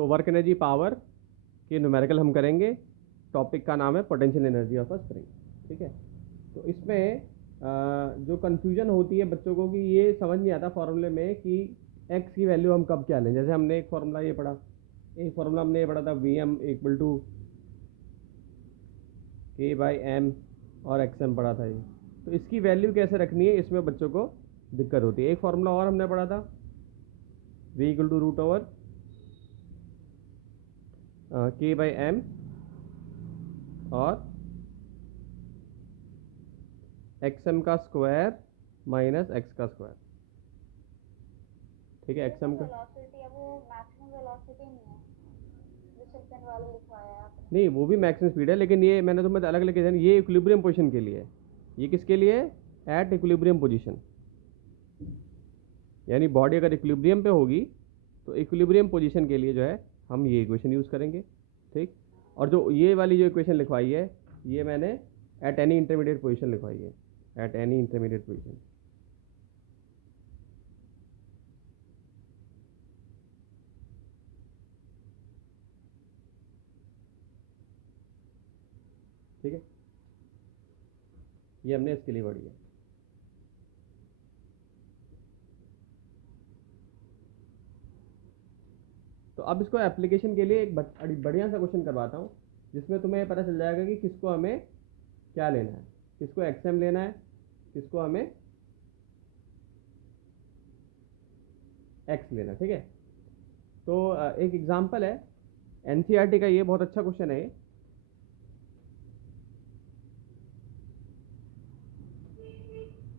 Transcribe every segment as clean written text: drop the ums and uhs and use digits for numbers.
तो work energy power के numerical हम करेंगे। टॉपिक का नाम है potential energy of a spring. ठीक है, तो इसमें जो कन्फ्यूजन होती है बच्चों को कि ये समझ नहीं आता फॉर्मूले में कि एक्स की वैल्यू हम कब क्या लें। जैसे हमने एक फॉर्मूला ये पढ़ा, एक फॉर्मूला हमने ये पढ़ा था वी एम इक्वल टू के बाई एम और एक्स एम पढ़ा था ये। तो इसकी वैल्यू कैसे रखनी है, इसमें बच्चों को दिक्कत होती है। एक फॉर्मूला और हमने पढ़ा था v equal to root over k by m और एक्स एम का स्क्वायर माइनस एक्स का स्क्वायर। ठीक है, एक्स एम का नहीं, वो भी मैक्सिमम स्पीड है, लेकिन ये मैंने तुम्हें अलग अलग किया। ये इक्विलिब्रियम पोजीशन के लिए है। ये किसके लिए है? At equilibrium position. यानी बॉडी अगर इक्विलिब्रियम पे होगी तो इक्विलिब्रियम पोजीशन के लिए जो है हम ये इक्वेशन यूज़ करेंगे। ठीक, और जो ये वाली जो इक्वेशन लिखवाई है ये मैंने एट एनी इंटरमीडिएट पोजीशन लिखवाई है, एट एनी इंटरमीडिएट पोजीशन। ठीक है, ये हमने इसके लिए पढ़ी है। तो अब इसको एप्लीकेशन के लिए एक बढ़िया सा क्वेश्चन करवाता हूँ जिसमें तुम्हें पता चल जाएगा कि किसको हमें क्या लेना है, किसको एक्सएम लेना है, किसको हमें एक्स लेना। ठीक है, तो एक एग्जांपल है एनसीईआरटी का, ये बहुत अच्छा क्वेश्चन है।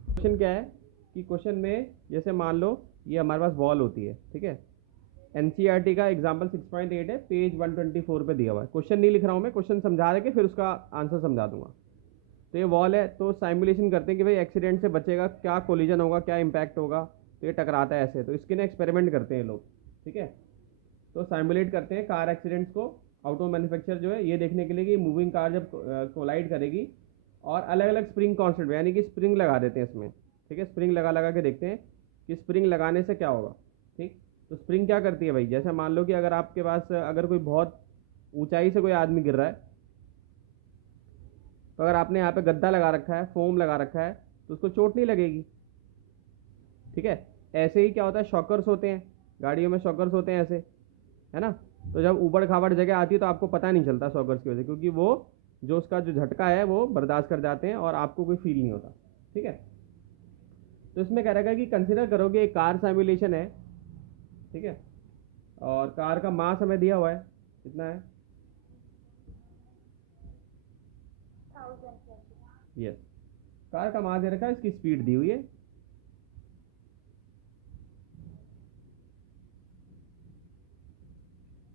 क्वेश्चन क्या है कि क्वेश्चन में जैसे मान लो ये हमारे पास बॉल होती है। ठीक है, एनसीईआरटी का एग्जाम्पल 6.8 है, पेज 124 पे दिया हुआ है। क्वेश्चन नहीं लिख रहा हूँ मैं, क्वेश्चन समझा दे के फिर उसका आंसर समझा दूंगा। तो ये वॉल है, तो साइमुलेशन करते हैं कि भाई एक्सीडेंट से बचेगा, क्या कोलिजन होगा, क्या इंपैक्ट होगा। तो ये टकराता है ऐसे, तो इसके ना एक्सपेरिमेंट करते हैं लोग। ठीक है, तो साइमुलेट करते हैं कार एक्सीडेंट्स को। ऑटो मैन्युफैक्चर जो है ये देखने के लिए कि मूविंग कार जब कोलाइड करेगी और अलग अलग स्प्रिंग कॉन्स्टेंट, यानी कि स्प्रिंग लगा देते हैं इसमें। ठीक है, स्प्रिंग लगा लगा के देखते हैं कि स्प्रिंग लगाने से क्या होगा। ठीक, तो स्प्रिंग क्या करती है भाई, जैसे मान लो कि अगर आपके पास अगर कोई बहुत ऊंचाई से कोई आदमी गिर रहा है, तो अगर आपने यहाँ पे गद्दा लगा रखा है, फोम लगा रखा है, तो उसको चोट नहीं लगेगी। ठीक है, ऐसे ही क्या होता है, शॉकर्स होते हैं गाड़ियों में, शॉकर्स होते हैं ऐसे, है ना। तो जब ऊबड़ खाबड़ जगह आती है तो आपको पता नहीं चलता शॉकर्स की वजह से, क्योंकि वो जो उसका जो झटका है वो बर्दाश्त कर जाते हैं और आपको कोई फील नहीं होता। ठीक है, तो इसमें कह रखा है कि कंसिडर करोगे एक कार सिमुलेशन है। ठीक है, और कार का मास हमें दिया हुआ है, कितना है? यस, कार का मास दे रखा है, इसकी स्पीड दी हुई है।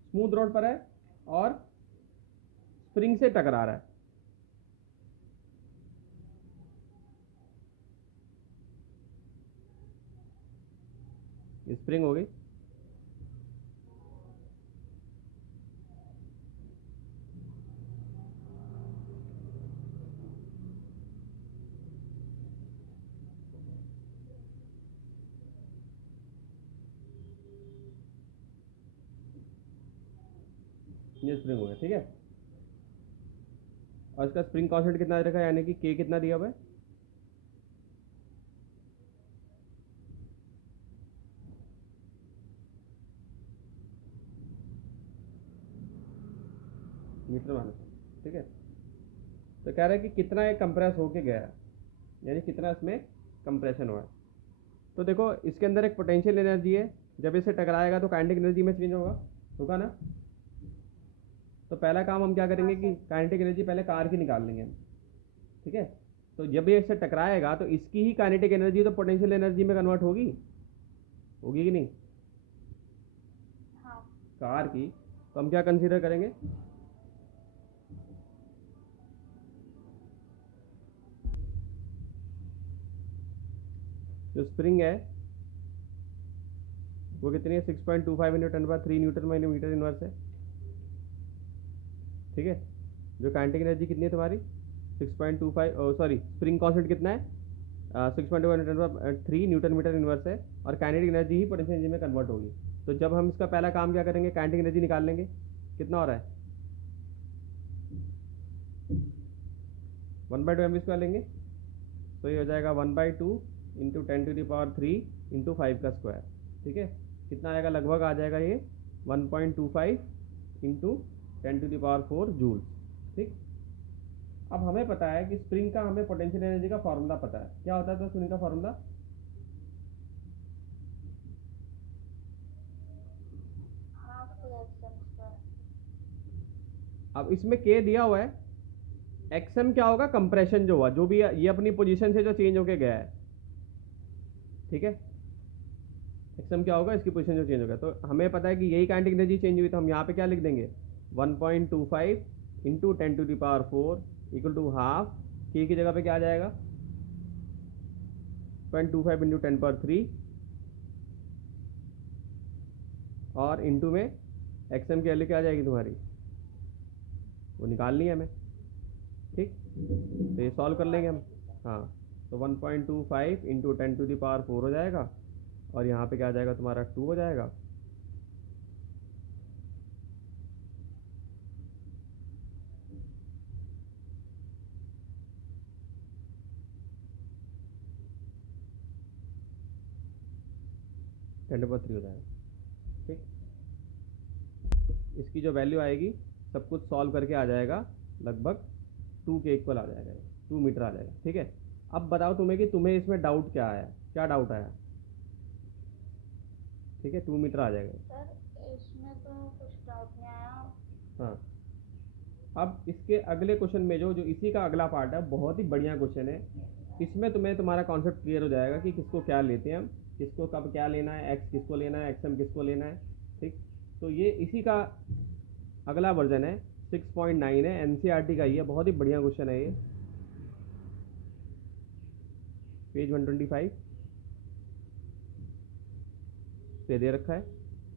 स्मूथ रोड पर है और स्प्रिंग से टकरा रहा है। स्प्रिंग हो गई, ये स्प्रिंग हो गया। ठीक है, और इसका स्प्रिंग कांस्टेंट कितना दे रखा है, यानी कि के कितना दिया हुआ है? Metre minus. ठीक है, तो कह रहा है कि कितना ये कंप्रेस होके गया है, यानी कितना इसमें कंप्रेशन हुआ है। तो देखो इसके अंदर एक पोटेंशियल एनर्जी है, जब इसे टकराएगा तो काइनेटिक एनर्जी में चेंज होगा ना। तो पहला काम हम क्या करेंगे कि काइनेटिक एनर्जी पहले कार की निकाल लेंगे हम। ठीक है, तो जब ये इससे टकराएगा तो इसकी ही काइनेटिक एनर्जी तो पोटेंशियल एनर्जी में कन्वर्ट होगी कि नहीं? हाँ, कार की। तो हम क्या कंसीडर करेंगे, जो स्प्रिंग है वो कितनी है, 6.25 इंटू 10⁻³ न्यूटन मीटर इनवर्स है। ठीक है, जो काइनेटिक एनर्जी कितनी है तुम्हारी 6.25, सॉरी स्प्रिंग कांस्टेंट कितना है 6.25 इंटू 10⁻³ न्यूटन मीटर इनवर्स है, और काइनेटिक एनर्जी ही पोटेंशियल एनर्जी में कन्वर्ट होगी। तो जब हम इसका पहला काम क्या करेंगे, काइनेटिक एनर्जी निकाल लेंगे। कितना हो रहा है, 1/2 mv² लेंगे, तो ये हो जाएगा 1/2 इंटू 10⁻³ इंटू 5 का स्क्वायर। ठीक है, कितना आएगा, लगभग आ जाएगा ये 1.25 इंटू 10⁻⁴ जूल। ठीक, अब हमें पता है कि स्प्रिंग का, हमें पोटेंशियल एनर्जी का फॉर्मूला पता है। क्या होता है तो स्प्रिंग का फॉर्मूला, अब इसमें के दिया हुआ है, एक्सएम क्या होगा, कंप्रेशन जो हुआ, जो भी ये अपनी पोजीशन से जो चेंज होके गया है। ठीक है, एक्सएम क्या होगा, इसकी पोजीशन जो चेंज हो गया। तो हमें पता है कि यही काइनेटिक एनर्जी चेंज हुई, तो हम यहाँ पे क्या लिख देंगे, 1.25 इंटू 10⁻⁴ इक्वल टू हाफ, के की जगह पे क्या आ जाएगा, 0.25 इंटू 10⁻³ और इंटू में एक्सएम की वैल्यू क्या आ जाएगी तुम्हारी, वो निकालनी है हमें। ठीक, तो ये सॉल्व कर लेंगे हम। हाँ, तो 1.25 इंटू 10⁻⁴ हो जाएगा, और यहाँ पे क्या आ जाएगा तुम्हारा 2 हो जाएगा। टेन पर 3 हो जाएगा। ठीक, इसकी जो वैल्यू आएगी, सब कुछ सॉल्व करके आ जाएगा लगभग 2 के इक्वल आ जाएगा, 2 मीटर आ जाएगा। ठीक है, अब बताओ तुम्हें कि तुम्हें इसमें डाउट क्या आया, क्या डाउट आया। ठीक है, 2 मीटर आ जाएगा सर। इसमें तो कुछ डाउट नहीं आया। हाँ, अब इसके अगले क्वेश्चन में जो जो इसी का अगला पार्ट है, बहुत ही बढ़िया क्वेश्चन है। इसमें तुम्हें तुम्हारा कॉन्सेप्ट क्लियर हो जाएगा कि किसको क्या लेते हैं हम, किसको कब क्या लेना है, एक्स किसको लेना है, एक्सएम किसको लेना है। ठीक, तो ये इसी का अगला वर्जन है, 6.9 है, एनसीईआरटी का ही है, बहुत ही बढ़िया क्वेश्चन है ये, पेज 125 पे दे रखा है।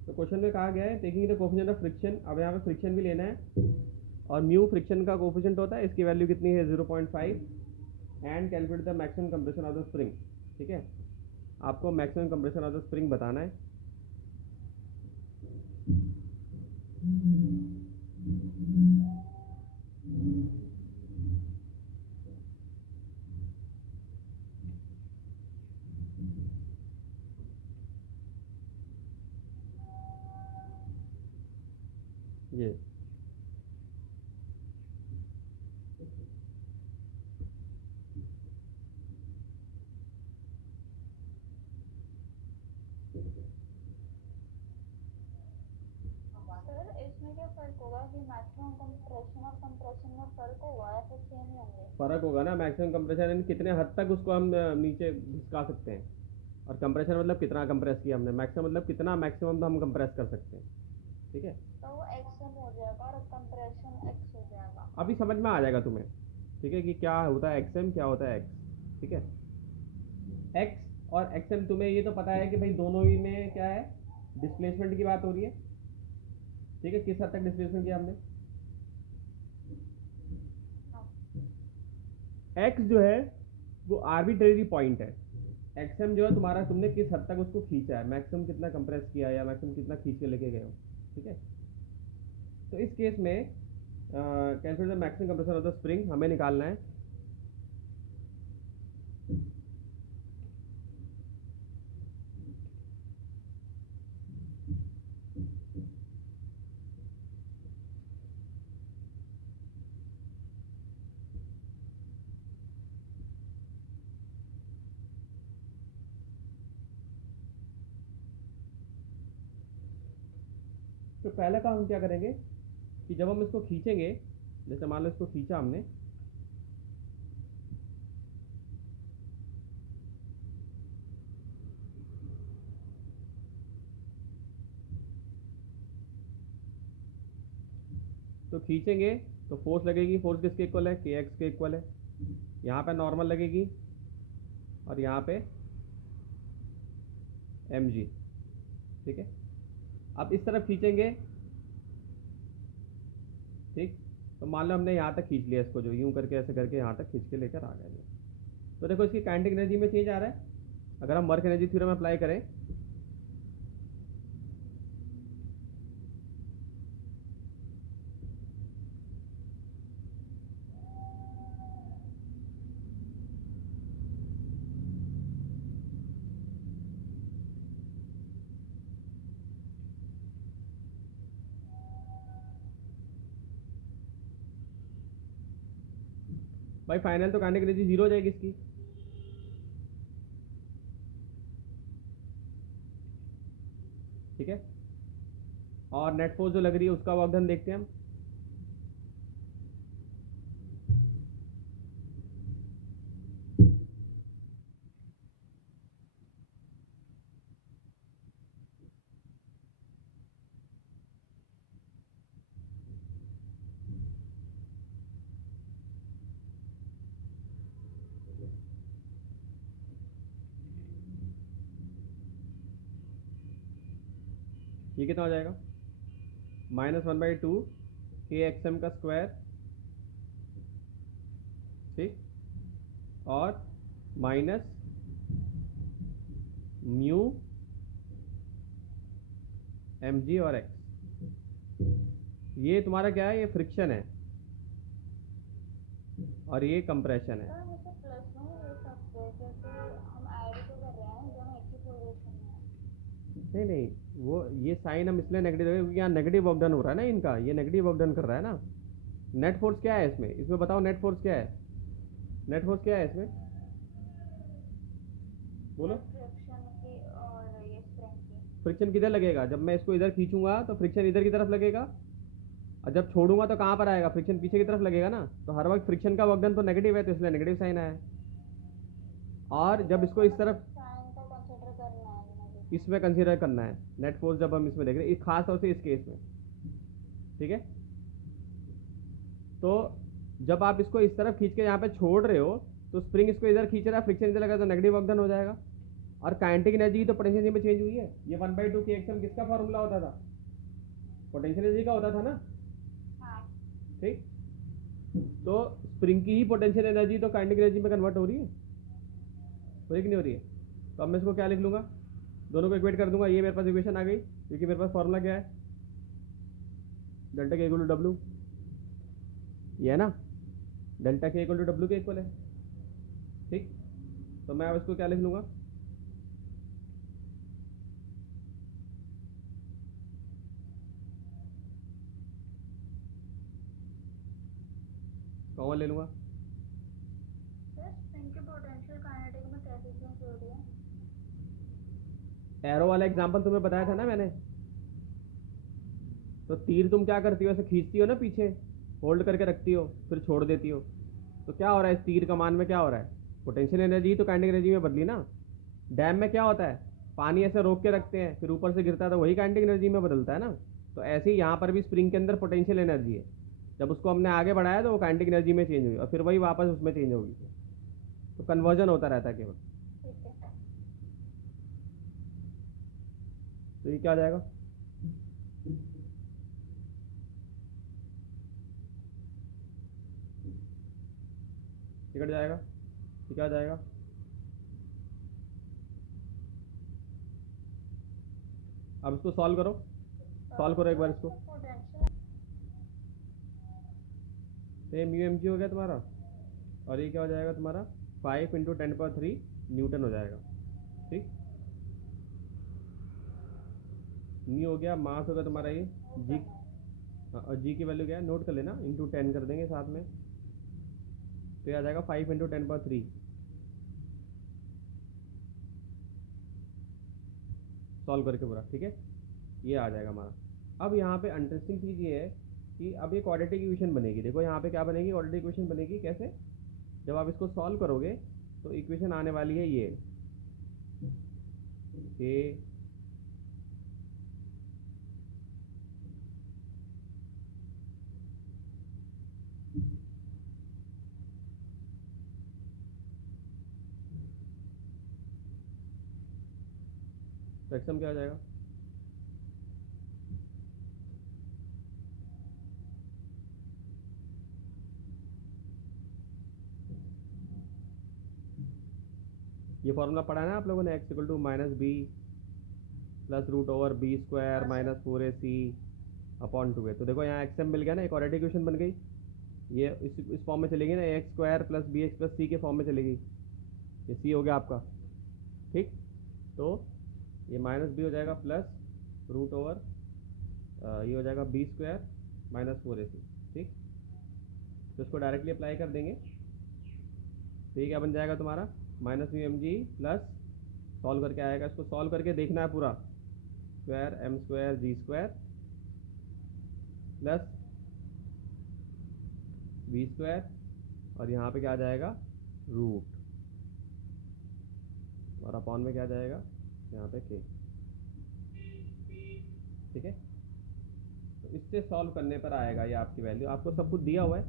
तो क्वेश्चन में कहा गया है, taking the coefficient of friction, अब यहाँ पे फ्रिक्शन भी लेना है, और म्यू फ्रिक्शन का कोफिशिएंट होता है, इसकी वैल्यू कितनी है 0.5, and calculate the maximum compression of the spring. ठीक है, आपको maximum compression of the spring बताना है। ये सर, इसमें क्या फर्क होगा कि मैक्सिमम कंप्रेशन और कंप्रेशन में फर्क होगा या फिर सेम ही होंगे? फर्क होगा ना, मैक्सिमम कंप्रेशन यानी कितने हद तक उसको हम नीचे घिसका सकते हैं, और कंप्रेशन मतलब कितना कंप्रेस किया हमने, मैक्सिमम मतलब कितना मैक्सिमम हम कंप्रेस कर सकते हैं। ठीक है, तो वो एक्सएम हो जाएगा और कंप्रेशन एक्स हो जाएगा। अभी समझ में आ जाएगा तुम्हें। ठीक है, कि क्या होता है एक्सएम, क्या होता है एक्स। ठीक है, एक्स और एक्सएम तुम्हें ये तो पता है कि भाई दोनों ही में क्या है, डिस्प्लेसमेंट की बात हो रही है। ठीक है, किस हद तक डिस्प्लेसमेंट किया हमने, एक्स जो है वो आर्बिट्रेरी पॉइंट है, एक्सएम जो है तुम्हारा, तुमने किस हद तक उसको खींचा है, मैक्सिमम कितना कंप्रेस किया या मैक्सिमम कितना खींच के लेके गए हो। ठीक है, तो इस केस में calculate the maximum compression of the spring हमें निकालना है। तो पहला काम हम क्या करेंगे कि जब हम इसको खींचेंगे, जैसे मान लो इसको खींचा हमने, तो खींचेंगे तो फोर्स लगेगी, फोर्स किसके इक्वल है, के एक्स के इक्वल है। यहाँ पे नॉर्मल लगेगी और यहाँ पे एम जी। ठीक है, अब इस तरफ खींचेंगे। ठीक, तो मान लो हमने यहाँ तक खींच लिया इसको, जो यूं करके ऐसे करके यहाँ तक खींच के लेकर आ गए। तो देखो इसकी काइनेटिक एनर्जी में चेंज आ रहा है। अगर हम वर्क एनर्जी थ्योरम अप्लाई करें, भाई फाइनल तो काइनेटिक एनर्जी जीरो हो जाएगी इसकी। ठीक है, और नेट फोर्स जो लग रही है उसका वर्क डन देखते हैं हम। ये कितना हो जाएगा, -1/2 KXM का स्क्वायर, ठीक, और माइनस म्यू mg और x। ये तुम्हारा क्या है, ये फ्रिक्शन है और ये कंप्रेशन है। सर जैसे प्लस में ले सकते हैं क्योंकि हम ऐड तो कर रहे हैं, दोनों एक ही पोजीशन में है। नहीं नहीं, वो ये साइन हम इसलिए नेगेटिव क्योंकि यहाँ नेगेटिव वर्क डन हो रहा है ना इनका, ये नेगेटिव वर्क डन कर रहा है ना। नेट फोर्स क्या है इसमें, इसमें बताओ नेट फोर्स क्या है, नेट फोर्स क्या है इसमें, बोलो। फ्रिक्शन की और ये स्प्रिंग की। फ्रिक्शन किधर लगेगा, जब मैं इसको इधर खींचूंगा तो फ्रिक्शन इधर की तरफ लगेगा, और जब छोड़ूंगा तो कहाँ पर आएगा, फ्रिक्शन पीछे की तरफ लगेगा ना। तो हर वक्त फ्रिक्शन का वर्क डन तो नेगेटिव है, तो इसलिए नेगेटिव साइन आया है। और जब इसको इस तरफ साइन को कंसीडर करना है नेगेटिव। इसमें कंसीडर करना है नेट फोर्स, जब हम इसमें देख रहे हैं खास तौर से इस केस में, ठीक है। तो जब आप इसको इस तरफ खींच के यहाँ पे छोड़ रहे हो तो स्प्रिंग इसको इधर खींच रहा है, फ्रिक्शन इधर लगा तो नेगेटिव वर्क डन हो जाएगा। और काइनेटिक एनर्जी तो पोटेंशियल एनर्जी में चेंज हुई है। ये 1/2 KXM किसका फॉर्मूला होता था, पोटेंशियल एनर्जी का होता था ना, हाँ ठीक। तो स्प्रिंग की ही पोटेंशियल एनर्जी तो काइनेटिक एनर्जी में कन्वर्ट हो रही है कि नहीं हो रही है। तो अब मैं इसको क्या लिख लूँगा, दोनों को इक्वेट कर दूंगा। ये मेरे पास इक्वेशन आ गई क्योंकि मेरे पास फॉर्मूला क्या है, डेल्टा के इक्वल टू डब्ल्यू, ये है ना, डेल्टा के इक्वल टू डब्ल्यू के इक्वल है, ठीक। तो मैं अब इसको क्या लिख लूँगा, कॉमन ले लूँगा। सर स्प्रिंग की पोटेंशियल काइनेटिक में कैसे चेंज हो रही है? एरो वाला एग्जांपल तुम्हें बताया था ना मैंने। तो तीर तुम क्या करती हो, ऐसे खींचती हो ना पीछे, होल्ड करके रखती हो, फिर छोड़ देती हो। तो क्या हो रहा है इस तीर कमान में, क्या हो रहा है, पोटेंशियल एनर्जी तो काइनेटिक एनर्जी में बदली ना। डैम में क्या होता है, पानी ऐसे रोक के रखते हैं, फिर ऊपर से गिरता है तो वही काइनेटिक एनर्जी में बदलता है ना। तो ऐसे ही यहाँ पर भी स्प्रिंग के अंदर पोटेंशियल एनर्जी है, जब उसको हमने आगे बढ़ाया तो वो काइनेटिक एनर्जी में चेंज हुई और फिर वही वापस उसमें चेंज होगी। तो कन्वर्जन होता रहता है केवल। ठीक है। तो ये क्या आ जाएगा, टिकट जाएगा, ये क्या आ जाएगा, अब इसको सॉल्व करो, सॉल्व करो एक बार इसको। पोटेंशियल तो म्यू एम जी हो गया तुम्हारा, और ये क्या हो जाएगा तुम्हारा 5 × 10³ न्यूटन हो जाएगा, ठीक। म्यू हो गया, मास होगा तुम्हारा ये जी, और जी की वैल्यू क्या है नोट कर लेना, इंटू 10 कर देंगे साथ में, तो ये आ जाएगा 5 × 10³ सॉल्व करके पूरा, ठीक है। ये आ जाएगा हमारा। अब यहाँ पे इंटरेस्टिंग चीज़ ये है कि अब ये क्वाड्रेटिक इक्वेशन बनेगी। देखो यहाँ पे क्या बनेगी, क्वाड्रेटिक इक्वेशन बनेगी कैसे, जब आप इसको सॉल्व करोगे तो इक्वेशन आने वाली है ये कि तो एक्सम क्या आ जाएगा, ये फॉर्मूला पढ़ा है ना आप लोगों ने, x = -b + √b² - 4ac upon 2a। तो देखो यहाँ एक्सएम मिल गया ना, एक क्वाड्रेटिक इक्वेशन बन गई। ये इस फॉर्म में चलेगी ना, ax² + bx + c के फॉर्म में चलेगी। ये c हो गया आपका, ठीक। तो ये -b हो जाएगा प्लस √ ये हो जाएगा b² - 4ac, ठीक। तो इसको डायरेक्टली अप्लाई कर देंगे तो ये क्या बन जाएगा तुम्हारा minus mu m g plus solve करके आएगा, इसको सॉल्व करके देखना है पूरा, square m square g square plus v square और यहाँ पे क्या आ जाएगा रूट और अपॉन में क्या आ जाएगा यहाँ पे के। ठीक है, तो इससे सॉल्व करने पर आएगा ये आपकी वैल्यू, आपको सब कुछ दिया हुआ है।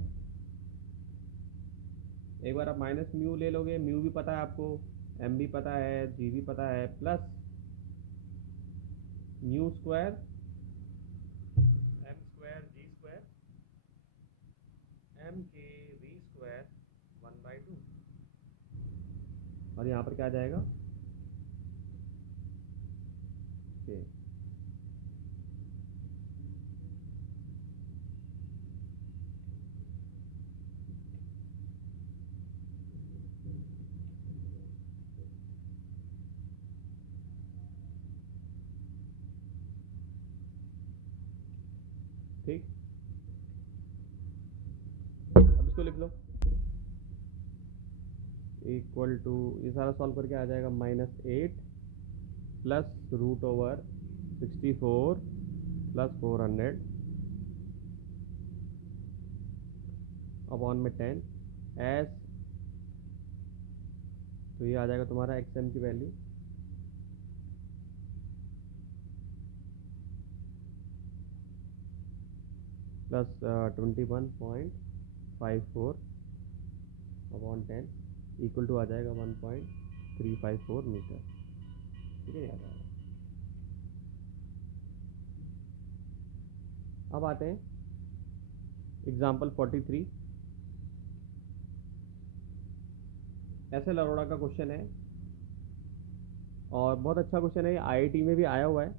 एक बार आप माइनस म्यू ले लोगे, म्यू भी पता है आपको, एम भी पता है, जी भी पता है, plus mu square m square g square m के वी स्क्वायर 1/2 और यहाँ पर क्या आ जाएगा के। ठीक, अब इसको लिख लो इक्वल टू, ये सारा सॉल्व करके आ जाएगा -8 plus root over 64 plus 400 upon में 10 एस, तो ये आ जाएगा तुम्हारा एक्स एम की value plus 21.54 upon 10 equal to आ जाएगा 1.354 मीटर। ठीक है, याद आएगा। अब आते हैं एग्जाम्पल 43। ऐसे लरोड़ा का क्वेश्चन है और बहुत अच्छा क्वेश्चन है, आईआईटी में भी आया हुआ है,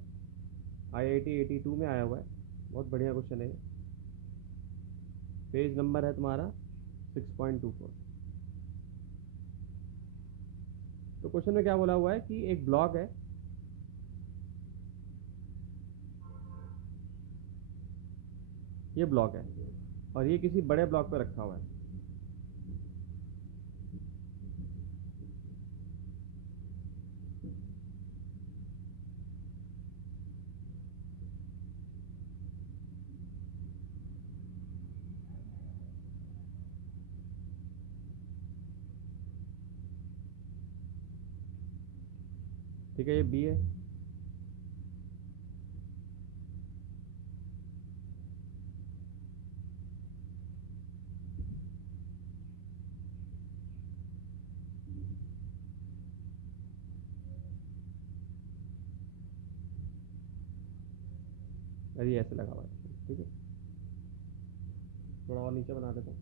IIT 82 में आया हुआ है, बहुत बढ़िया क्वेश्चन है। पेज नंबर है तुम्हारा 6.24। तो क्वेश्चन में क्या बोला हुआ है कि एक ब्लॉक है, ये ब्लॉक है और ये किसी बड़े ब्लॉक पे रखा हुआ है। ठीक है, ये बी है, और ये ऐसे लगा हुआ है। ठीक है, थोड़ा और नीचे बना देता हूँ।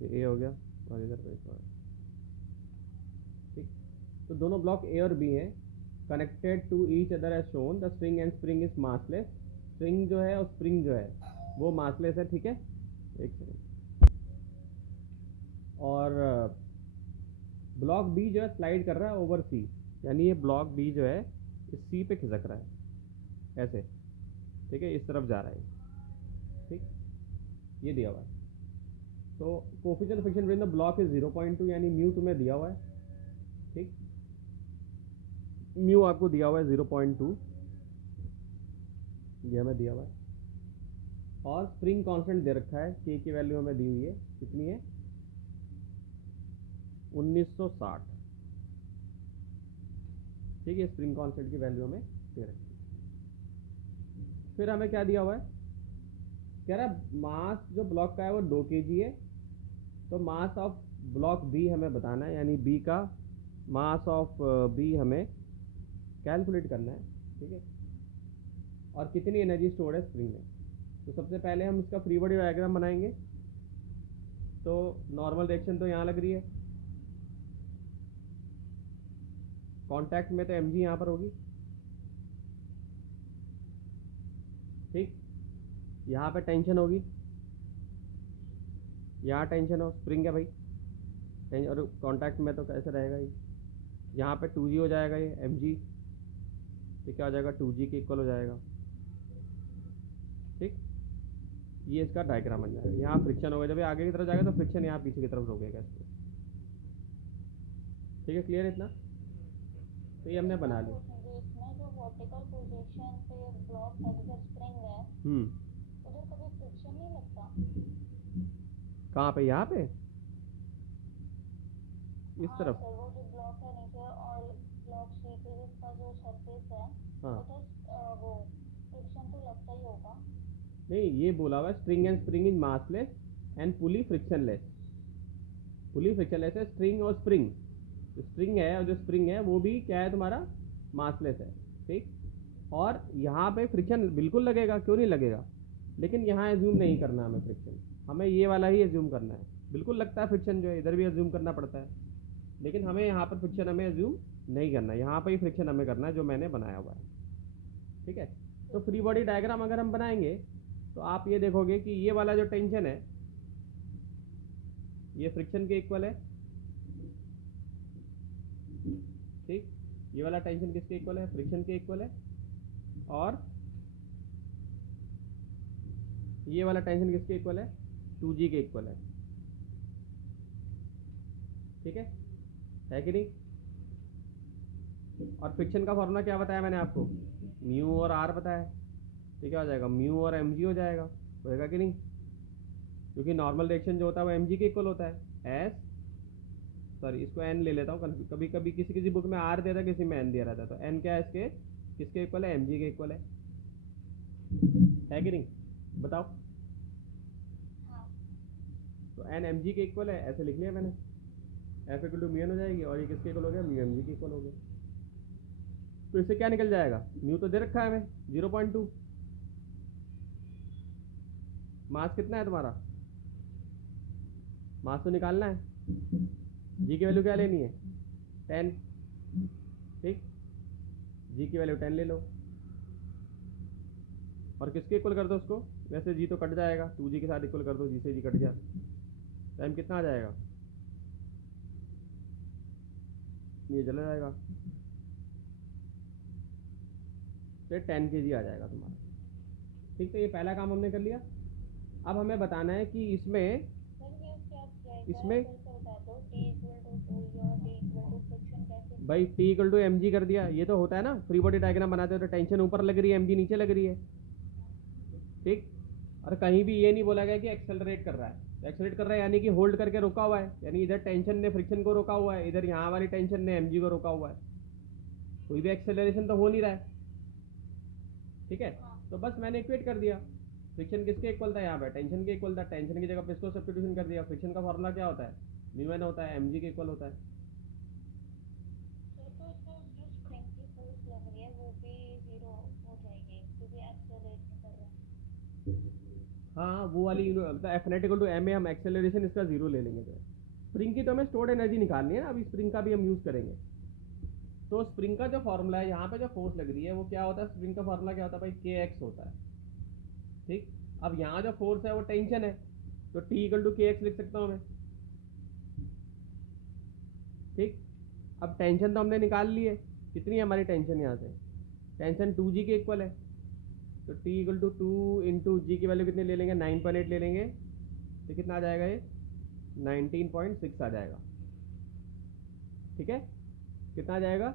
ये ए हो गया और इधर पे एक और। ठीक, तो दोनों ब्लॉक ए और बी हैं, connected to each other as shown, the string and spring is massless. String जो है और स्प्रिंग जो है वो मासलेस है। ठीक है, एक सेकेंड। और ब्लॉक बी जो है स्लाइड कर रहा है ओवर सी, यानी ये ब्लॉक बी जो है इस सी पे खिसक रहा है ऐसे। ठीक है, इस तरफ जा रहा है। ठीक, ये दिया हुआ है। तो coefficient friction between the block is 0.2, यानी म्यू तुम्हें दिया हुआ है। ठीक, म्यू आपको दिया हुआ है 0.2, ये हमें दिया हुआ है। और स्प्रिंग कांस्टेंट दे रखा है, के की वैल्यू हमें दी हुई है, कितनी है 1960। ठीक है, स्प्रिंग कांस्टेंट की वैल्यू हमें दे रखी है। फिर हमें क्या दिया हुआ है, कह रहा है मास जो ब्लॉक का है वो 2 kg है। तो मास ऑफ ब्लॉक बी हमें बताना है, यानी बी का मास ऑफ बी हमें कैलकुलेट करना है। ठीक है, और कितनी एनर्जी स्टोर्ड है स्प्रिंग में। तो सबसे पहले हम इसका फ्री बॉडी डायग्राम बनाएंगे। तो नॉर्मल रिएक्शन तो यहाँ लग रही है, कांटेक्ट में तो mg यहाँ पर होगी। ठीक, यहाँ पे टेंशन होगी, यहाँ टेंशन हो, स्प्रिंग है भाई, और कांटेक्ट में तो कैसे रहेगा ये, यहाँ पे 2g हो जाएगा ये mg, तो क्या हो जाएगा, 2g के इक्वल हो जाएगा। ठीक, ये इसका डायग्राम बन जाएगा। यहाँ फ्रिक्शन होगा, जब ये आगे की तरफ जाएगा तो फ्रिक्शन यहाँ पीछे की तरफ रोकेगा इसको। ठीक है, क्लियर है इतना? तो ये हमने बना ली। इसमें जो वर्टिकल पोजीशन पे ब्लॉक है, जिधर स्प्रिंग है, उधर कभी फ्रिक्शन नहीं लगता? कहाँ पे, यहाँ पे इस तरफ? सर, वो जो ब्लॉक है नीचे और ब्लॉक सी पे इसका जो सरफेस है, हाँ, उधर वो फ्रिक्शन तो लगता ही होगा। नहीं, ये बोला हुआ string and spring is massless and pulley frictionless. Pulley frictionless है स्ट्रिंग और स्प्रिंग। जो स्ट्रिंग है और जो स्प्रिंग है वो भी क्या है तुम्हारा, मासलेस है। ठीक, और यहाँ पे फ्रिक्शन बिल्कुल लगेगा, क्यों नहीं लगेगा, लेकिन यहाँ एज्यूम नहीं करना हमें फ्रिक्शन, हमें ये वाला ही एज्यूम करना है। बिल्कुल लगता है फ्रिक्शन, जो है इधर भी एज्यूम करना पड़ता है, लेकिन हमें यहाँ पर फ्रिक्शन हमें एज्यूम नहीं करना है, यहाँ पर ही फ्रिक्शन हमें करना है जो मैंने बनाया हुआ है। ठीक है, तो फ्री बॉडी डायग्राम अगर हम बनाएंगे तो आप ये देखोगे कि ये वाला जो टेंशन है ये फ्रिक्शन के इक्वल है। ठीक, ये वाला टेंशन किसके इक्वल है, फ्रिक्शन के इक्वल है। और ये वाला टेंशन किसके इक्वल है, 2g के इक्वल है। ठीक है कि नहीं? और फ्रिक्शन का फॉर्मूला क्या बताया मैंने आपको, म्यू और आर बताया। तो क्या हो जाएगा, म्यू और mg हो जाएगा, होएगा कि नहीं? क्योंकि नॉर्मल रिएक्शन जो होता है वो mg के इक्वल होता है। एस सॉरी, इसको n ले लेता हूँ, कभी कभी किसी बुक में r देता है, किसी में n दिया रहता है। तो n क्या है इसके, किसके इक्वल है, mg के इक्वल है कि नहीं? बताओ। तो n mg के इक्वल है, ऐसे लिख लिया मैंने। F equal to mu N हो जाएगी, और ये किसके इक्वल हो गया, म्यू mg के इक्वल हो गया। तो इससे क्या निकल जाएगा, म्यू तो दे रखा है हमें 0.2। मास कितना है तुम्हारा, मास तो निकालना है, जी की वैल्यू क्या लेनी है, 10। ठीक, जी की वैल्यू 10 ले लो, और किसके इक्वल कर दो उसको, वैसे जी तो कट जाएगा, 2g के साथ इक्वल कर दो, जी से जी कट गया, टाइम कितना आ जाएगा, ये चला जाएगा, तो 10 kg आ जाएगा तुम्हारा। ठीक, तो ये पहला काम हमने कर लिया। अब हमें बताना है कि इसमें भाई T इक्वल टू mg कर दिया, ये तो होता है ना, फ्री बॉडी डायग्राम बनाते हो तो टेंशन ऊपर लग रही है, mg नीचे लग रही है। ठीक, और कहीं भी ये नहीं बोला गया कि एक्सेलरेट कर रहा है। तो एक्सेलरेट कर रहा है यानी कि होल्ड करके रुका हुआ है, यानी इधर टेंशन ने फ्रिक्शन को रोका हुआ है, इधर यहाँ वाली टेंशन ने mg को रोका हुआ है, कोई भी एक्सेलरेशन तो हो नहीं रहा है। ठीक है, तो बस मैंने इक्वेट कर दिया, फ्रिक्शन किसके इक्वल था, यहाँ पे टेंशन के इक्वल था, टेंशन की जगह पे इसको सब्स्टिट्यूशन कर दिया। फ्रिक्शन का फॉर्मूला क्या होता है, म्यू एन होता है, mg के इक्वल होता है। हाँ, वो वाली F net equal to m में हम एक्सेलरेशन इसका 0 ले लेंगे। तो स्प्रिंग की तो हमें स्टोर्ड एनर्जी निकालनी है ना, अभी स्प्रिंग का भी हम यूज़ करेंगे। तो स्प्रिंग का जो फॉर्मूला है, यहाँ पे जो फोर्स लग रही है वो क्या होता है, स्प्रिंग का फॉर्मूला क्या होता है भाई, kx होता है। ठीक, अब यहाँ जो फोर्स है वो टेंशन है, तो T इक्वल टू kx लिख सकता हूँ मैं। ठीक, अब टेंशन तो हमने निकाल ली है, कितनी है हमारी टेंशन, यहाँ से टेंशन 2g के इक्वल है, तो T इक्वल टू 2 इंटू जी की वैल्यू कितनी ले लेंगे, 9.8 ले लेंगे, तो कितना आ जाएगा ये 19.6 आ जाएगा। ठीक है, कितना आ जाएगा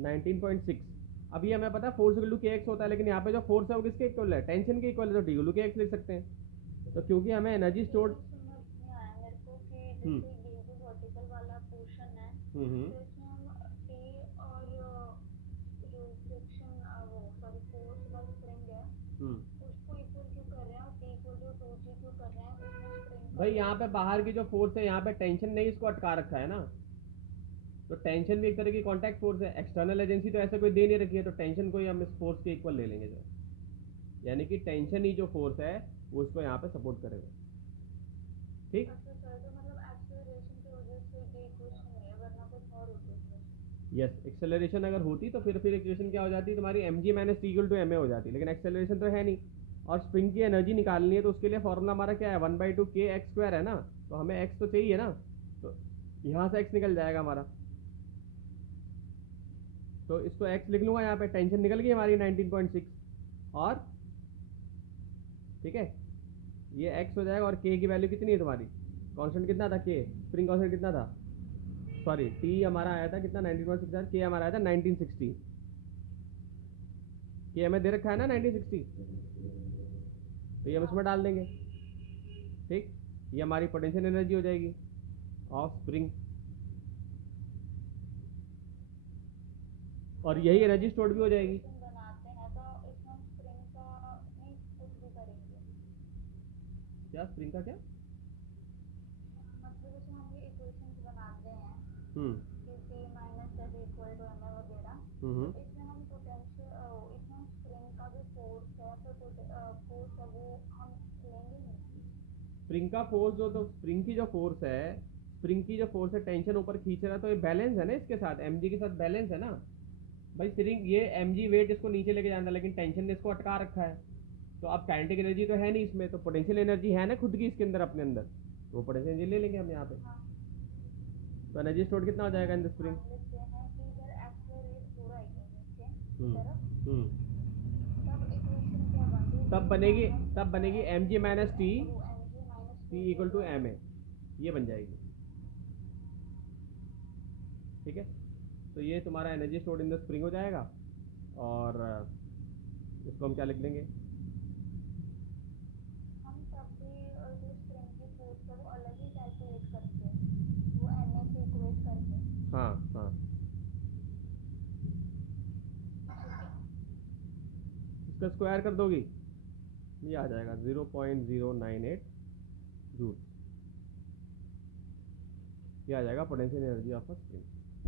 19.6। अब ये हमें पता है फोर्स इक्वल टू kx होता है, लेकिन यहाँ पे जो फोर्स है वो किसके इक्वल है, टेंशन के इक्वल है, तो T इक्वल टू kx लिख सकते हैं। तो क्योंकि हमें एनर्जी स्टोर्ड भाई यहाँ पे बाहर की जो फोर्स है, यहाँ पे टेंशन नहीं इसको अटका रखा है ना, तो टेंशन भी एक तरह की कांटेक्ट फोर्स है। एक्सटर्नल एजेंसी तो ऐसे कोई दे नहीं रखी है, तो टेंशन को ही हम इस फोर्स के इक्वल ले लेंगे, जो यानी कि टेंशन ही जो फोर्स है वो इसको यहाँ पे सपोर्ट करेगा। ठीक, यस, एक्सेलरेशन अगर होती तो फिर इक्वेशन क्या हो जाती तुम्हारी, mg minus T equal to ma हो जाती, लेकिन एक्सेलरेशन तो है नहीं। और स्प्रिंग की एनर्जी निकालनी है तो उसके लिए फॉर्मूला हमारा क्या है, 1/2 kx² है ना, तो हमें x तो चाहिए ना, तो यहाँ से x निकल जाएगा हमारा। तो इसको x लिख लूँगा यहाँ पे, टेंशन निकल गई हमारी 19.6 और ठीक है ये x हो जाएगा। और k की वैल्यू कितनी है तुम्हारी, कांस्टेंट कितना था k, स्प्रिंग कांस्टेंट कितना था, सॉरी t हमारा आया था कितना 19.6, k हमारा आया था 1960, k हमें दे रखा है ना 1960, तो ये हम इसमें डाल देंगे। ठीक, ये हमारी पोटेंशियल एनर्जी हो जाएगी ऑफ स्प्रिंग, और यही एनर्जी स्टोर्ड भी हो जाएगी। बनाते हैं तो इसमें हम स्प्रिंग का नहीं कुछ भी करेंगे, क्या स्प्रिंग का क्या, मतलब जैसे हम ये इक्वेशंस बनाते हैं हम्म कि T minus Z equal to M वगैरह, हम्म तो इसमें हम पोटेंशियल इसमें हम स्प्रिंग का भी फोर्स है तो फोर्स है वो हम लेंगे नहीं। स्प्रिंग का फोर्स जो, तो स्प्रिंग की जो फोर्स है, स्प्रिंग की जो फोर्स है, टेंशन ऊपर खींच रहा है, तो ये बैलेंस है ना इसके साथ, mg के साथ बैलेंस है ना भाई। स्प्रिंग ये mg वेट इसको नीचे लेके जाना, लेकिन टेंशन ने इसको अटका रखा है, तो अब काइनेटिक एनर्जी तो है नहीं इसमें, तो पोटेंशियल एनर्जी है ना खुद की इसके अंदर, अपने अंदर, तो पोटेंशियल एनर्जी ले लेंगे हम यहाँ पे। हाँ, तो एनर्जी स्टोर कितना हो जाएगा इन द स्प्रिंग, मान लेते हैं कि इधर एक्सेलरेट हो रहा है नीचे की हम्म तरफ, हम्म तब इक्वेशन क्या बनती तब बनेगी mg minus T, mg minus T equal to M A, ये बन जाएगी। ठीक है, तो ये तुम्हारा energy stored in the spring हो जाएगा। और इसको हम क्या लिख लेंगे, हम तब भी जो स्प्रिंग की फोर्स है वो अलग ही कैलकुलेट करते हैं, वो एम से इक्वेट करके। हाँ हाँ, इसका स्क्वायर कर दोगी, ये आ जाएगा 0.098 जूल, ये आ जाएगा potential energy of a spring.